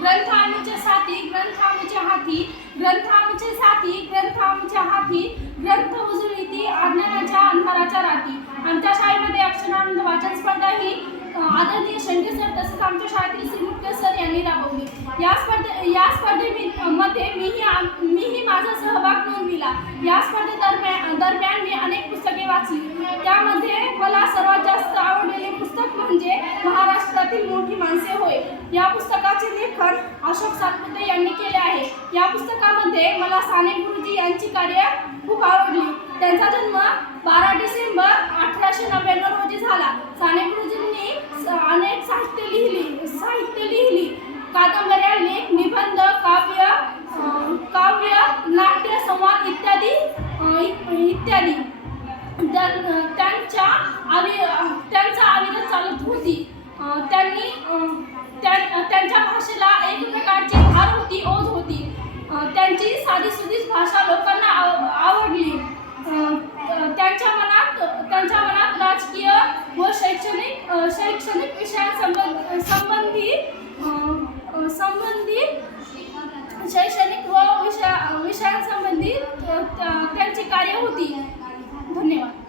ग्रंथ आमचे साथी, ग्रंथ आमचे हाती, ग्रंथ आमचे साथी, ग्रंथ आमच्या हाती, ग्रंथ उजळीती अज्ञानाच्या अंधाराच्या राती. आमच्या शाळेमध्ये अक्षरानंद वाचन स्पर्धा ही आदरणीय शेंडे सर तसेच आमच्या शाळेतील श्री मुख्य सर यांनी राबवली. या स्पर्धेमध्ये मीही माझा सहभाग नोंदविला. या स्पर्धेदरम्यान मी अनेक पुस्तके वाचली. त्यामध्ये मला सर्वात जास्त आवडलेले पुस्तक म्हणजे महाराष्ट्रातील मोठी माणसे होय. या पुस्तकाचे लेखन अशोक सातपुते यांनी केले आहे. या पुस्तकामध्ये मला साने गुरुजी यांची कार्य खूप आवडली. त्यांचा जन्म 12 डिसेंबर 1899 रोजी झाला. साने गुरुजींनी अनेक साहित्य लिहिली. कादंबऱ्या, लेख, निबंध, काव्य, नाट्य, संवाद इत्यादी. त्यांचा अविरत चालत होती. त्यांच्या भाषेला एक प्रकारची धार होती, ओज होती. त्यांची साधीसुधी भाषा लोकांना आवडली. त्यांच्या मनात राजकीय व शैक्षणिक विषयांसंबंधी शैक्षणिक व विषयांसंबंधी त्यांची कार्य होती. धन्यवाद.